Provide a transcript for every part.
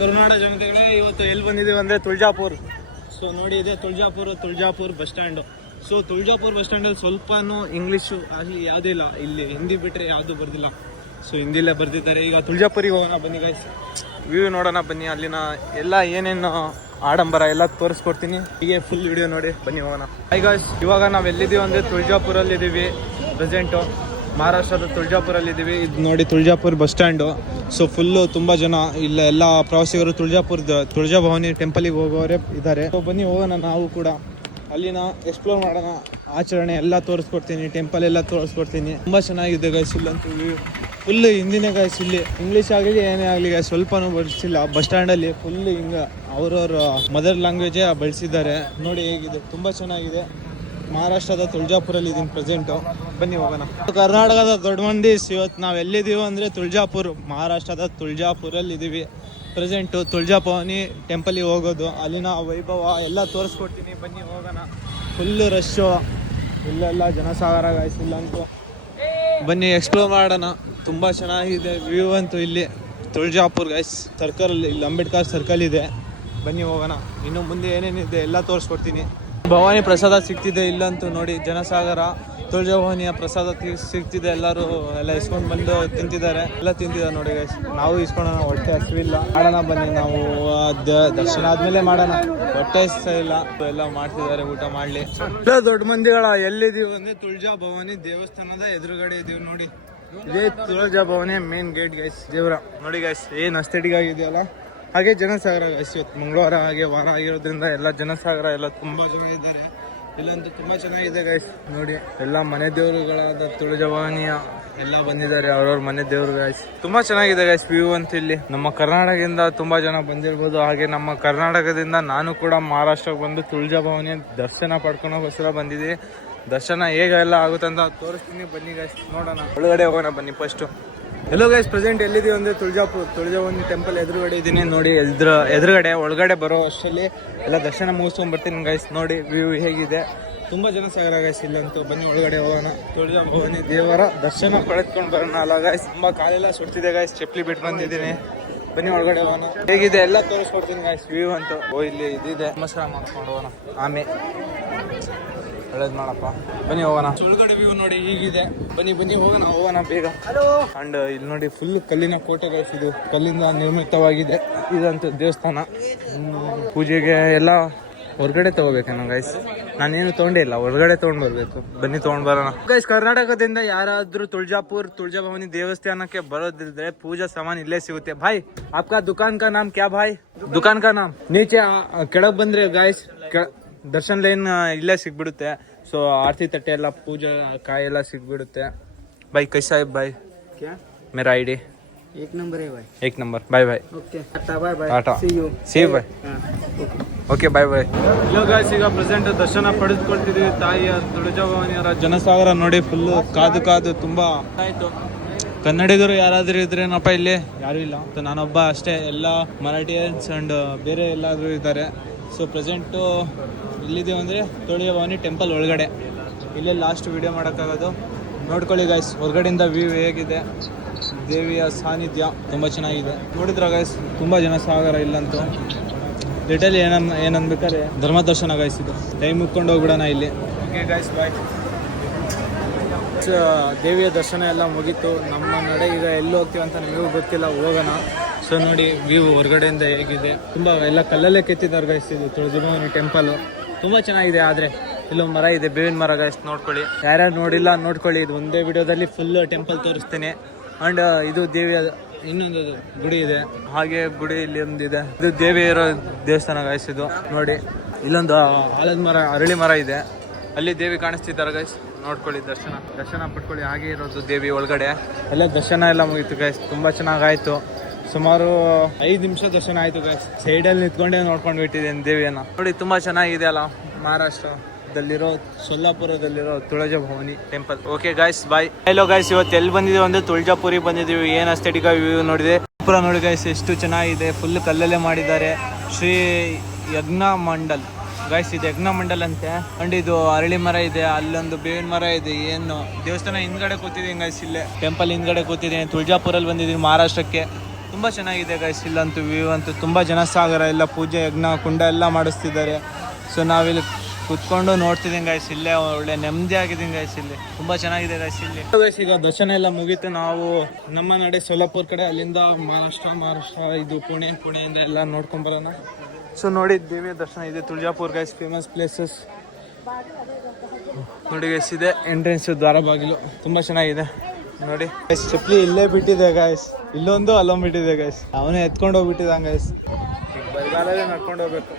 ಕರ್ನಾಟಕ ಜನತೆಗಳೇ, ಇವತ್ತು ಎಲ್ಲಿ ಬಂದಿದ್ದೀವಿ ಅಂದರೆ ತುಳಜಾಪುರ್. ಸೊ ನೋಡಿ, ಇದೆ ತುಳಜಾಪುರ್ ಬಸ್ ಸ್ಟ್ಯಾಂಡು. ಸೊ ತುಳಜಾಪುರ್ ಬಸ್ ಸ್ಟ್ಯಾಂಡಲ್ಲಿ ಸ್ವಲ್ಪನೂ ಇಂಗ್ಲೀಷು ಆಗಲಿ ಯಾವುದೂ ಇಲ್ಲ. ಇಲ್ಲಿ ಹಿಂದಿ ಬಿಟ್ಟರೆ ಯಾವುದೂ ಬರ್ದಿಲ್ಲ. ಸೊ ಹಿಂದಿಲೇ ಬರ್ದಿದ್ದಾರೆ. ಈಗ ತುಳಜಾಪುರಿಗೆ ಹೋಗೋಣ ಬನ್ನಿ ಗೈಸ್, ವ್ಯೂ ನೋಡೋಣ ಬನ್ನಿ. ಅಲ್ಲಿನ ಎಲ್ಲ ಏನೇನು ಆಡಂಬರ ಎಲ್ಲ ತೋರಿಸ್ಕೊಡ್ತೀನಿ. ಹೀಗೆ ಫುಲ್ ವಿಡಿಯೋ ನೋಡಿ ಬನ್ನಿ, ಹೋಗೋಣ. ಹೈ ಗೈಸ್, ಇವಾಗ ನಾವು ಎಲ್ಲಿದ್ದೀವಿ ಅಂದರೆ ತುಳಜಾಪುರಲ್ಲಿದ್ದೀವಿ. ಪ್ರೆಸೆಂಟು ಮಹಾರಾಷ್ಟ್ರದ ತುಳಜಾಪುರಲ್ಲಿದ್ದೀವಿ. ಇದು ನೋಡಿ ತುಳಜಾಪುರ್ ಬಸ್ ಸ್ಟ್ಯಾಂಡು. ಸೊ ಫುಲ್ಲು ತುಂಬ ಜನ ಇಲ್ಲ, ಎಲ್ಲ ಪ್ರವಾಸಿಗರು ತುಳಜಾ ಭವಾನಿ ಟೆಂಪಲಿಗೆ ಹೋಗೋರೆ ಇದ್ದಾರೆ. ಸೊ ಬನ್ನಿ ಹೋಗೋಣ ನಾವು ಕೂಡ. ಅಲ್ಲಿನ ಎಕ್ಸ್ಪ್ಲೋರ್ ಮಾಡೋಣ, ಆಚರಣೆ ಎಲ್ಲ ತೋರಿಸ್ಕೊಡ್ತೀನಿ, ಟೆಂಪಲ್ ಎಲ್ಲ ತೋರಿಸ್ಕೊಡ್ತೀನಿ. ತುಂಬ ಚೆನ್ನಾಗಿದೆ ಗೈಸ್. ಇಲ್ಲಂತೂ ಫುಲ್ ಹಿಂದಿನೇ ಗೈಸ್. ಇಲ್ಲಿ ಇಂಗ್ಲೀಷ್ ಆಗಲಿ ಏನೇ ಆಗಲಿ ಗೈಸ್ ಸ್ವಲ್ಪನೂ ಬಳಸಿಲ್ಲ. ಬಸ್ ಸ್ಟ್ಯಾಂಡಲ್ಲಿ ಫುಲ್ ಹಿಂಗೆ ಅವ್ರವ್ರ ಮದರ್ ಲ್ಯಾಂಗ್ವೇಜೇ ಬಳಸಿದ್ದಾರೆ. ನೋಡಿ ಹೇಗಿದೆ, ತುಂಬ ಚೆನ್ನಾಗಿದೆ. ಮಹಾರಾಷ್ಟ್ರದ ತುಳಜಾಪುರಲ್ಲಿ ಇದೀನಿ ಪ್ರೆಸೆಂಟು. ಬನ್ನಿ ಹೋಗೋಣ. ಕರ್ನಾಟಕದ ದೊಡ್ಡ ಮಂದಿ. ಇವತ್ತು ನಾವು ಎಲ್ಲಿದ್ದೀವಿ ಅಂದರೆ ತುಳಜಾಪುರ್, ಮಹಾರಾಷ್ಟ್ರದ ತುಳಜಾಪುರಲ್ಲಿ ಇದ್ದೀವಿ ಪ್ರೆಸೆಂಟು. ತುಳಜಾ ಭವಾನಿ ಟೆಂಪಲಿಗೆ ಹೋಗೋದು, ಅಲ್ಲಿನ ವೈಭವ ಎಲ್ಲ ತೋರಿಸ್ಕೊಡ್ತೀನಿ. ಬನ್ನಿ ಹೋಗೋಣ. ಫುಲ್ಲು ರಶ್ಶು, ಇಲ್ಲೆಲ್ಲ ಜನಸಾಗರ ಗಾಯ್ಸ್ ಇಲ್ಲಂತೂ. ಬನ್ನಿ ಎಕ್ಸ್ಪ್ಲೋರ್ ಮಾಡೋಣ. ತುಂಬ ಚೆನ್ನಾಗಿದೆ ವ್ಯೂ ಅಂತೂ ಇಲ್ಲಿ ತುಳಜಾಪುರ್ ಗೈಸ್. ಸರ್ಕಲ್, ಇಲ್ಲಿ ಅಂಬೇಡ್ಕರ್ ಸರ್ಕಲ್ ಇದೆ. ಬನ್ನಿ ಹೋಗೋಣ. ಇನ್ನು ಮುಂದೆ ಏನೇನಿದೆ ಎಲ್ಲ ತೋರಿಸ್ಕೊಡ್ತೀನಿ. ಭವಾನಿ ಪ್ರಸಾದ ಸಿಗ್ತಿದೆ ಇಲ್ಲಂತೂ. ನೋಡಿ ಜನಸಾಗರ ತುಳಜಾ ಭವಾನಿಯ ಪ್ರಸಾದ ಸಿಗ್ತಿದೆ. ಎಲ್ಲರೂ ಎಲ್ಲ ಇಸ್ಕೊಂಡು ಬಂದು ತಿಂತಿದ್ದಾರೆ. ಎಲ್ಲ ತಿಂತಿದ್ದಾರೆ ನೋಡಿ ಗೈಸ್. ನಾವು ಇಸ್ಕೊಳ್ಳೋಣ, ಹೊಟ್ಟೆ ಹಸಿವಿಲ್ಲ. ಮಾಡೋಣ ಬನ್ನಿ, ನಾವು ದರ್ಶನ ಆದ್ಮೇಲೆ ಮಾಡೋಣ. ಹೊಟ್ಟೆ ಇಲ್ಲ, ಎಲ್ಲ ಮಾಡ್ತಿದ್ದಾರೆ ಊಟ ಮಾಡಲಿ. ಎಲ್ಲ ದೊಡ್ಡ ಮಂದಿಗಳ ಎಲ್ಲಿದ್ದೀವಿ ಅಂದರೆ ತುಳಜಾ ಭವಾನಿ ದೇವಸ್ಥಾನದ ಎದುರುಗಡೆ ಇದೀವಿ ನೋಡಿ. ಇದೇ Tulja Bhavani main gate guys, ದೇವರ. ನೋಡಿ ಗೈಸ್ ಏನು ಅಸ್ಥೆಟಿಕ್ ಆಗಿದೆಯಲ್ಲ. ಹಾಗೆ ಜನಸಾಗರ ಗೈಸ್. ಇವತ್ತು ಮಂಗಳವಾರ, ಹಾಗೆ ವಾರ ಆಗಿರೋದ್ರಿಂದ ಎಲ್ಲ ಜನಸಾಗರ ಎಲ್ಲ ತುಂಬ ಜನ ಇದ್ದಾರೆ. ಇಲ್ಲಂತೂ ತುಂಬ ಚೆನ್ನಾಗಿದೆ ಗೈಸ್. ನೋಡಿ ಎಲ್ಲ ಮನೆ ದೇವರುಗಳಾದ ತುಳಜಾ ಭವಾನಿಯ ಎಲ್ಲ ಬಂದಿದ್ದಾರೆ, ಅವ್ರವ್ರ ಮನೆ ದೇವ್ರು ಗೈಸ್. ತುಂಬ ಚೆನ್ನಾಗಿದೆ ಗೈಸ್ ವ್ಯೂ ಅಂತ. ಇಲ್ಲಿ ನಮ್ಮ ಕರ್ನಾಟಕದಿಂದ ತುಂಬ ಜನ ಬಂದಿರ್ಬೋದು. ಹಾಗೆ ನಮ್ಮ ಕರ್ನಾಟಕದಿಂದ ನಾನು ಕೂಡ ಮಹಾರಾಷ್ಟ್ರಕ್ಕೆ ಬಂದು ತುಳಜಾ ಭವಾನಿಯ ದರ್ಶನ ಪಡ್ಕೊಳೋಕ್ಕೋಸ್ಕರ ಬಂದಿದ್ದೀವಿ. ದರ್ಶನ ಹೇಗೆಲ್ಲ ಆಗುತ್ತಂತ ತೋರಿಸ್ತೀನಿ ಬನ್ನಿ ಗೈಸ್, ನೋಡೋಣ. ಒಳಗಡೆ ಹೋಗೋಣ ಬನ್ನಿ ಫಸ್ಟು. ಎಲ್ಲೋ ಗೈಸ್, ಪ್ರೆಸೆಂಟ್ ಎಲ್ಲಿದ್ದೀವಿ ಅಂದರೆ ತುಳಜಾ ಭವಾನಿ ಟೆಂಪಲ್ ಎದುರುಗಡೆ ಇದ್ದೀನಿ ನೋಡಿ. ಎದುರುಗಡೆ ಒಳಗಡೆ ಬರೋ ಅಷ್ಟರಲ್ಲಿ ಎಲ್ಲ ದರ್ಶನ ಮುಗಿಸ್ಕೊಂಡು ಬರ್ತೀನಿ ಗೈಸ್. ನೋಡಿ ವ್ಯೂ ಹೇಗಿದೆ, ತುಂಬ ಜನ ಸಾಗರ ಗೈಸ್ ಇಲ್ಲಂತೂ. ಬನ್ನಿ ಒಳಗಡೆ ಹೋಗೋಣ. ತುಳಜಾ ಭವಾನಿ ದೇವರ ದರ್ಶನ ಪಡೆದುಕೊಂಡು ಬರೋಣ ಅಲ್ಲ ಗೈಸ್. ತುಂಬ ಕಾಲೆಲ್ಲ ಸುಡ್ತಿದೆ ಗೈಸ್, ಚಪ್ಪಲಿ ಬಿಟ್ಟು ಬಂದಿದ್ದೀನಿ. ಬನ್ನಿ ಒಳಗಡೆ ಹೋಗೋಣ. ಹೇಗಿದೆ ಎಲ್ಲ ತೋರಿಸ್ಕೊಡ್ತೀನಿ ಗೈಸ್ ವ್ಯೂ ಅಂತೂ. ಇಲ್ಲಿ ಇದಿದೆ, ನಮಸ್ಕಾರ ಮಾಡ್ಕೊಂಡು ಹೋಗೋಣ. ಆಮೇಲೆ ಒಳ್ಳೇದು ಮಾಡಪ್ಪ. ಬನ್ನಿ ಹೋಗೋಣ. ಒಳಗಡೆ ವ್ಯೂ ನೋಡಿ ಹೀಗಿದೆ. ಬನ್ನಿ ಹೋಗೋಣ ಬೇಗ. ಅಂಡ್ ಇಲ್ಲಿ ನೋಡಿ ಫುಲ್ ಕಲ್ಲಿನ ಕೋಟೆ ಗೈಸ್. ಇದು ಕಲ್ಲಿಂದ ನಿರ್ಮಿತವಾಗಿದೆ ಇದಂತೂ ದೇವಸ್ಥಾನ. ಪೂಜೆಗೆ ಎಲ್ಲ ಹೊರಗಡೆ ತಗೋಬೇಕೇನೋ ಗೈಸ್. ನಾನೇನು ತೊಗೊಂಡೇ ಇಲ್ಲ, ಹೊರಗಡೆ ತೊಗೊಂಡು ಬರ್ಬೇಕು. ಬನ್ನಿ ತೊಗೊಂಡು ಬರೋಣ ಗೈಸ್. ಕರ್ನಾಟಕದಿಂದ ಯಾರಾದ್ರೂ ತುಳಜಾ ಭವಾನಿ ದೇವಸ್ಥಾನಕ್ಕೆ ಬರೋದಿದ್ರೆ ಪೂಜಾ ಸಾಮಾನು ಇಲ್ಲೇ ಸಿಗುತ್ತೆ. ಭಾಯ್ ಆಪ್ಕಾ ದುಕಾನ್ ಕಾ ನಾಮ್ ಕ್ಯಾ ಭಾಯ್? ದುಕಾನ್ ಕಾ ನಾಮ್ ನೀಚೆ ಕೆಳಗೆ ಬಂದ್ರೆ ಗೈಸ್ ದರ್ಶನ್ ಲೈನ್ ಇಲ್ಲೇ ಸಿಗ್ಬಿಡುತ್ತೆ. ಸೊ ಆರತಿ ತಟ್ಟೆ ಎಲ್ಲ, ಪೂಜಾ ಕಾಯಿ ಎಲ್ಲ ಸಿಗ್ಬಿಡುತ್ತೆ. ಬೈ ಕೈಸಾ है भाई? क्या मेरा आईडी एक नंबर है भाई. एक number. Bye bye. Okay tata. See you bye. Okay bye bye. ಇವಾಗ ಈಗ ಪ್ರೆಸೆಂಟ್ ದರ್ಶನ ಪಡೆದುಕೊಳ್ತಿದ್ದೀವಿ ತಾಯಿಯ ತುಳಜಾ ಭವಾನಿಯವರ. ಜನಸಾಗರ ನೋಡಿ ಫುಲ್ಲು ಕಾದು ತುಂಬ ಆಯಿತು. ಕನ್ನಡಿಗರು ಯಾರಾದರೂ ಇದ್ರೇನಪ್ಪ ಇಲ್ಲಿ? ಯಾರೂ ಇಲ್ಲ. ನಾನೊಬ್ಬ ಅಷ್ಟೇ. ಎಲ್ಲ ಮರಾಠಿಯನ್ಸ್ ಆ್ಯಂಡ್ ಬೇರೆ ಎಲ್ಲಾದರೂ ಇದ್ದಾರೆ. ಸೊ ಪ್ರೆಸೆಂಟು ಇಲ್ಲಿದ್ದೀವಿ ಅಂದರೆ ತುಳಜಾ ಭವಾನಿ ಟೆಂಪಲ್ ಒಳಗಡೆ. ಇಲ್ಲೇ ಲಾಸ್ಟ್ ವಿಡಿಯೋ ಮಾಡೋಕ್ಕಾಗೋದು. ನೋಡ್ಕೊಳ್ಳಿ ಗೈಸ್ ಹೊರಗಡೆಯಿಂದ ವ್ಯೂ ಹೇಗಿದೆ. ದೇವಿಯ ಸಾನ್ನಿಧ್ಯ ತುಂಬ ಚೆನ್ನಾಗಿದೆ. ನೋಡಿದ್ರ ಗೈಸ್ ತುಂಬ ಜನಸಾಗರ ಇಲ್ಲಂತೂ. ಲಿಟಲಿ ಏನನ್ಬೇಕಾದ್ರೆ ಧರ್ಮ ದರ್ಶನ ಗೈಸ್. ಇದು ಟೈಮ್ ಮುಗ್ಕೊಂಡು ಹೋಗ್ಬಿಡೋಣ ಇಲ್ಲಿ. Okay guys bye. ದೇವಿಯ ದರ್ಶನ ಎಲ್ಲ ಮುಗೀತು. ನಮ್ಮ ನಡೆ ಈಗ ಎಲ್ಲಿ ಹೋಗ್ತೀವಿ ಅಂತ ನಿಮಗೂ ಗೊತ್ತಿಲ್ಲ, ಹೋಗೋಣ. ಸೊ ನೋಡಿ ವ್ಯೂ ಹೊರಗಡೆಯಿಂದ ಹೇಗಿದೆ. ತುಂಬ ಎಲ್ಲ ಕಲ್ಲಲ್ಲೇ ಕೆತ್ತಿದ್ದಾರೆ ಗೈಸ್. ಇದು ತುಳಜಾ ಭವಾನಿ ಟೆಂಪಲು ತುಂಬ ಚೆನ್ನಾಗಿದೆ. ಆದರೆ ಇಲ್ಲೊಂದು ಮರ ಇದೆ, ಬೇವಿನ ಮರ ಗೈಸ್. ನೋಡ್ಕೊಳ್ಳಿ, ಯಾರ್ಯಾರು ನೋಡಿಲ್ಲ ನೋಡ್ಕೊಳ್ಳಿ. ಇದು ಒಂದೇ ವಿಡಿಯೋದಲ್ಲಿ ಫುಲ್ ಟೆಂಪಲ್ ತೋರಿಸ್ತೀನಿ. ಆ್ಯಂಡ್ ಇದು ದೇವಿಯ ಇನ್ನೊಂದು ಗುಡಿ ಇದೆ. ಹಾಗೆ ಗುಡಿ ಇಲ್ಲಿ ಒಂದಿದೆ. ಇದು ದೇವಿ ಇರೋ ದೇವಸ್ಥಾನ ಗೈಸ್. ಇದು ನೋಡಿ ಇಲ್ಲೊಂದು ಆಲದ ಮರ, ಅರಳಿ ಮರ ಇದೆ. ಅಲ್ಲಿ ದೇವಿ ಕಾಣಿಸ್ತಿದ್ದಾರೆ ಗೈಸ್. ನೋಡ್ಕೊಳ್ಳಿ, ದರ್ಶನ ಪಡ್ಕೊಳ್ಳಿ. ಹಾಗೆ ಇರೋದು ದೇವಿ ಒಳಗಡೆ. ಎಲ್ಲ ದರ್ಶನ ಎಲ್ಲ ಮುಗೀತು ಗೈಸ್. ತುಂಬ ಚೆನ್ನಾಗಾಯಿತು. ಸುಮಾರು 5 ನಿಮಿಷ ದರ್ಶನ ಆಯಿತು ಗೈಸ್. ಸೈಡಲ್ಲಿ ನಿಂತ್ಕೊಂಡೇ ನೋಡ್ಕೊಂಡು ಬಿಟ್ಟಿದ್ದೇನೆ ದೇವಿಯನ್ನು. ನೋಡಿ ತುಂಬ ಚೆನ್ನಾಗಿದೆ ಅಲ್ಲ. ಮಹಾರಾಷ್ಟ್ರದಲ್ಲಿರೋ ಸೊಲ್ಲಾಪುರದಲ್ಲಿರೋ Tulja Bhavani temple. Okay guys bye. Hello guys, ಇವತ್ತು ಎಲ್ಲಿ ಬಂದಿದ್ದೀವಿ ಅಂದರೆ ತುಳಜಾಪುರಿಗೆ ಬಂದಿದ್ದೀವಿ. ಏನು ಅಸ್ಥೆಟಿಕ್ ವ್ಯೂ ನೋಡಿದೆ. ಪುರ ನೋಡಿ ಗೈಸ್ ಎಷ್ಟು ಚೆನ್ನಾಗಿದೆ. ಫುಲ್ ಕಲ್ಲಲ್ಲೇ ಮಾಡಿದ್ದಾರೆ. ಶ್ರೀ ಯಜ್ಞ ಮಂಡಲ್ ಗೈಸ್. ಇದು ಯಜ್ಞ ಮಂಡಲ್ ಅಂತೆ. ಅಂಡ್ ಇದು ಅರಳಿ ಮರ ಇದೆ, ಅಲ್ಲೊಂದು ಬೇವಿನ ಮರ ಇದೆ. ಏನು ದೇವಸ್ಥಾನ ಹಿಂದ್ಗಡೆ ಕೂತಿದ್ದೀನಿ ಗೈಸ್. ಇಲ್ಲೇ ಟೆಂಪಲ್ ಹಿಂದ್ಗಡೆ ಕೂತಿದ್ದೀನಿ. ತುಳಜಾಪುರಲ್ಲಿ ಬಂದಿದ್ದೀನಿ ಮಹಾರಾಷ್ಟ್ರಕ್ಕೆ. ತುಂಬ ಚೆನ್ನಾಗಿದೆ ಗೈಸ್. ಇಲ್ಲಂತೂ ವ್ಯೂ ಅಂತೂ ತುಂಬ ಜನಸಾಗರ, ಎಲ್ಲ ಪೂಜೆ ಯಜ್ಞ ಕುಂಡ ಎಲ್ಲ ಮಾಡಿಸ್ತಿದ್ದಾರೆ. ಸೊ ನಾವಿಲ್ಲಿ ಕುತ್ಕೊಂಡು ನೋಡ್ತಿದ್ದೀನಿ ಗೈಸ್. ಇಲ್ಲೇ ಒಳ್ಳೆ ನೆಮ್ಮದಿ ಆಗಿದ್ದೀನಿ ಗೈಸ್. ಇಲ್ಲಿ ತುಂಬ ಚೆನ್ನಾಗಿದೆ ಗೈಸ್. ಇಲ್ಲಿ ಗೈಸ್ ಈಗ ದರ್ಶನ ಎಲ್ಲ ಮುಗೀತು. ನಾವು ನಮ್ಮ ನಡೆ ಸೋಲಾಪುರ ಕಡೆ, ಅಲ್ಲಿಂದ ಮಹಾರಾಷ್ಟ್ರ ಇದು ಪುಣೆಯಿಂದ ಎಲ್ಲ ನೋಡ್ಕೊಂಬರೋಣ. ಸೊ ನೋಡಿ ದೇವಿಯ ದರ್ಶನ ಇದೆ. ತುಳಜಾಪುರ್ ಗೈಸ್ ಫೇಮಸ್ ಪ್ಲೇಸಸ್ ನೋಡಿ ಗೈಸ್. ಇದೆ ಎಂಟ್ರೆನ್ಸ್ ದ್ವಾರ ಬಾಗಿಲು, ತುಂಬ ಚೆನ್ನಾಗಿದೆ ನೋಡಿ ಗೈಸ್. ಚಪ್ಪಲಿ ಇಲ್ಲೇ ಬಿಟ್ಟಿದೆ ಗೈಸ್, ಇಲ್ಲೊಂದು ಅಲ್ಲೊಂದು ಬಿಟ್ಟಿದೆ ಗೈಸ್. ಅವನೇ ಎತ್ಕೊಂಡು ಹೋಗ್ಬಿಟ್ಟಿದ್ದಾನೆ ಗೈಸ್. ಈಗ ಬರಗಾಲವೇ ನಡ್ಕೊಂಡು ಹೋಗ್ಬೇಕು.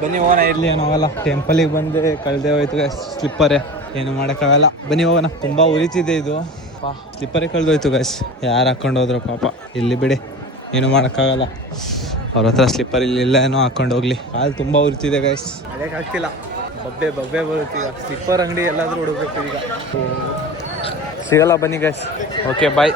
ಬನ್ನಿ ಹೋಗೋಣ. ಇರಲಿ ನಾವೆಲ್ಲ ಟೆಂಪಲಿಗೆ ಬಂದು ಕಳೆದೇ ಹೋಯ್ತು ಗೈಸ್. ಸ್ಲಿಪ್ಪರೇ ಏನು ಮಾಡೋಕ್ಕಾಗಲ್ಲ. ಬನ್ನಿ ಹೋಗೋಣ. ತುಂಬ ಉರಿತಿದೆ ಇದು. ಸ್ಲಿಪ್ಪರೇ ಕಳೆದೋಯ್ತು ಗೈಸ್. ಯಾರು ಹಾಕ್ಕೊಂಡು ಹೋದ್ರು ಪಾಪ. ಇಲ್ಲಿ ಬಿಡಿ, ಏನು ಮಾಡೋಕ್ಕಾಗಲ್ಲ. ಅವ್ರ ಹತ್ರ ಸ್ಲಿಪ್ಪರ್ ಇಲ್ಲ, ಏನೋ ಹಾಕ್ಕೊಂಡು ಹೋಗ್ಲಿ. ಕಾಲು ತುಂಬ ಉರಿತಿದೆ ಗೈಸ್. ನಡೆಯೋಕ್ಕಾಗ್ತಿಲ್ಲ. ಬಬ್ಬೆ ಬರುತ್ತೆ ಈಗ. ಸ್ಲಿಪ್ಪರ್ ಅಂಗಡಿ ಎಲ್ಲಾದರೂ ಹುಡುಕ್ಬೇಕು ಈಗ. ಸಿಗಲ್ಲ. ಬನ್ನಿ ಗೈಸ್. Okay bye.